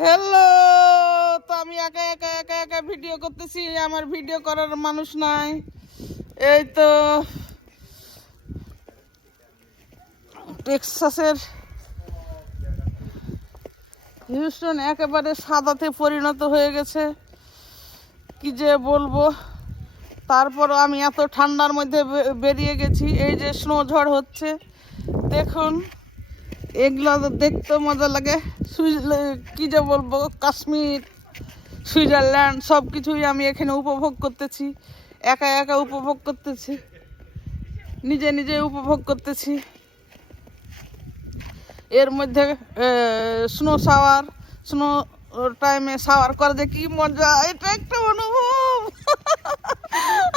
Hello. তো আমি একা একা একা একা ভিডিও করতেছি, আমার ভিডিও করার মানুষ নাই। এই তো টেক্সাসের হিউস্টন একেবারে সাদাতে পরিণত হয়ে গেছে, কি যে বলবো। তারপরও আমি এত ঠান্ডার মধ্যে বেরিয়ে গেছি। এই যে স্নো ঝড় হচ্ছে দেখুন, এগুলো দেখতে মজা লাগে। কি যে বলবো, কাশ্মীর, সুইজারল্যান্ড সব কিছুই আমি এখানে উপভোগ করতেছি, একা একা উপভোগ করতেছি, নিজে নিজে উপভোগ করতেছি। এর মধ্যে স্নো শাওয়ার, স্নো টাইমে শাওয়ার করা যে কি মজা, এটা একটা অনুভব।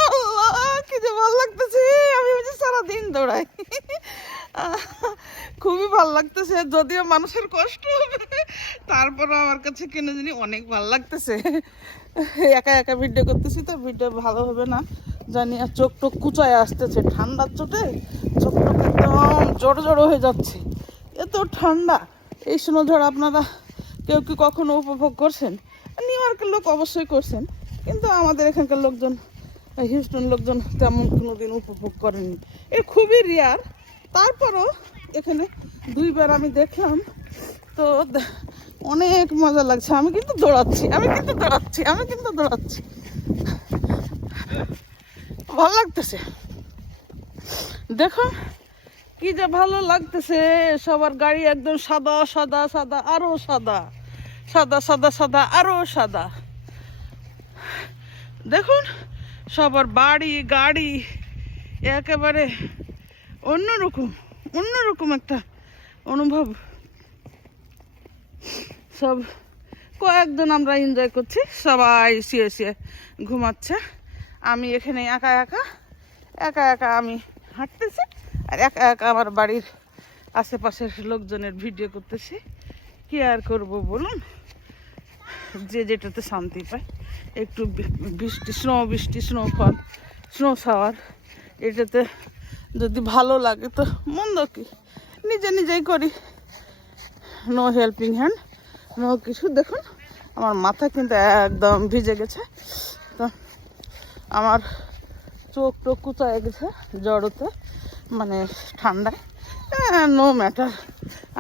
আল্লাহ, কি যে ভালো লাগতেছে। আমি সারাদিন দৌড়াই, খুবই ভালো লাগতেছে। যদিও মানুষের কষ্ট হবে, তারপরও আমার কাছে কেন জানি অনেক ভালো লাগতেছে। একা একা ভিডিও করতেছি তো ভিডিও ভালো হবে না জানি, আর চোখ টোক কুচায় আসতেছে ঠান্ডার চোটে। চোখ টোক একদম জড়ো জড়ো হয়ে যাচ্ছে, এত ঠান্ডা। এই স্নো ঝড় আপনারা কেউ কি কখনো উপভোগ করছেন? নিউ ইয়র্কের লোক অবশ্যই করছেন, কিন্তু আমাদের এখানকার লোকজন, হিউস্টন লোকজন তেমন কোনো দিন উপভোগ করেনি। এ খুবই রেয়ার। তারপরও এখানে দুইবার আমি দেখলাম, তো অনেক মজা লাগছে। আমি কিন্তু দৌড়াচ্ছি, ভালো লাগতেছে। দেখো কি যে ভালো লাগতেছে। সবার গাড়ি একদম সাদা সাদা সাদা, আরো সাদা, সাদা সাদা সাদা, আরো সাদা। দেখুন সবার বাড়ি গাড়ি একেবারে অন্যরকম একটা অনুভব। সব কয়েকজন আমরা এনজয় করছি, সবাই শুয়ে শুয়ে ঘুমাচ্ছে। আমি এখানে একা একা আমি হাঁটতেছি, আর একা একা আমার বাড়ির আশেপাশের লোকজনের ভিডিও করতেছি। কি আর করব বলুন, যে যেটাতে শান্তি পায়। একটু বৃষ্টি, স্নোফল, স্নো শাওয়ার, এটাতে যদি ভালো লাগে তো মন্দ কি, নিজেই করি। নো হেল্পিং হ্যান্ড, নো কিছু। দেখুন আমার মাথা কিন্তু একদম ভিজে গেছে, তো আমার চোখ টোক কুচায় গেছে জড়োতে, মানে ঠান্ডায়। নো ম্যাটার,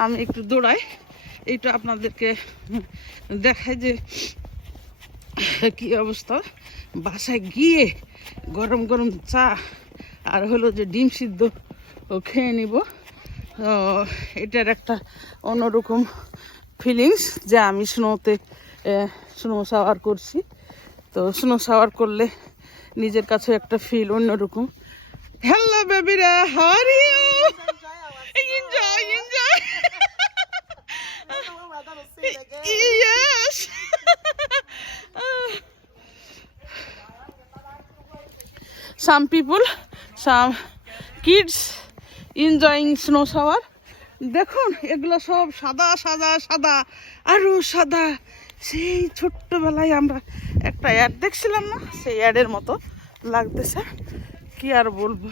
আমি একটু দৌড়াই, এইটা আপনাদেরকে দেখাই যে কি অবস্থা। বাসায় গিয়ে গরম গরম চা আর হলো যে ডিম সিদ্ধ খেয়ে নিব। এটার একটা অন্যরকম ফিলিংস যে আমি স্নো শাওয়ার করছি। তো স্নো শাওয়ার করলে নিজের কাছে একটা ফিল অন্যরকম। হ্যালো বেবিরা, how are you? Enjoy yes. Some people, some kids enjoying snow shower. দেখুন এগুলো সব সাদা সাদা সাদা, আরো সাদা। সেই ছোট্টবেলায় আমরা একটা অ্যাড দেখছিলাম না, সেই অ্যাডের মতো লাগতেছে। কি আর বলবো,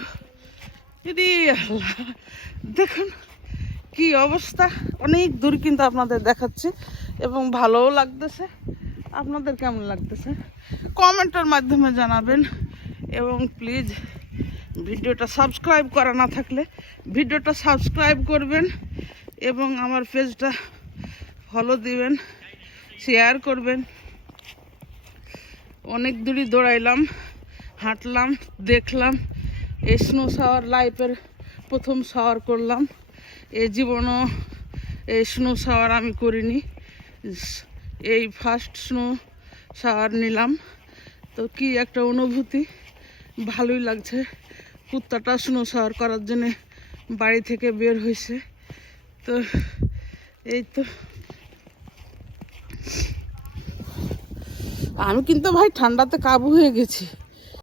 যদি দেখুন কি অবস্থা। অনেক দূর কিন্তু আপনাদের দেখাচ্ছি এবং ভালোও লাগতেছে। আপনাদের কেমন লাগতেছে কমেন্টের মাধ্যমে জানাবেন। এবং প্লিজ ভিডিওটা সাবস্ক্রাইব করা না থাকলে ভিডিওটা সাবস্ক্রাইব করবেন, এবং আমার পেজটা ফলো দিবেন, শেয়ার করবেন। অনেক দূরই দৌড়াইলাম, হাঁটলাম, দেখলাম। এই স্নো শাওয়ার লাইফের প্রথম শাওয়ার করলাম। এই জীবনও এই স্নো শাওয়ার আমি করিনি, এই ফার্স্ট স্নো শাওয়ার নিলাম। তো কি একটা অনুভূতি, ভালোই লাগছে। কুত্তাটা স্নো শাওয়ার করার জন্যে বাড়ি থেকে বের হয়েছে। তো এই তো আমি কিন্তু ভাই ঠান্ডাতে কাবু হয়ে গেছি।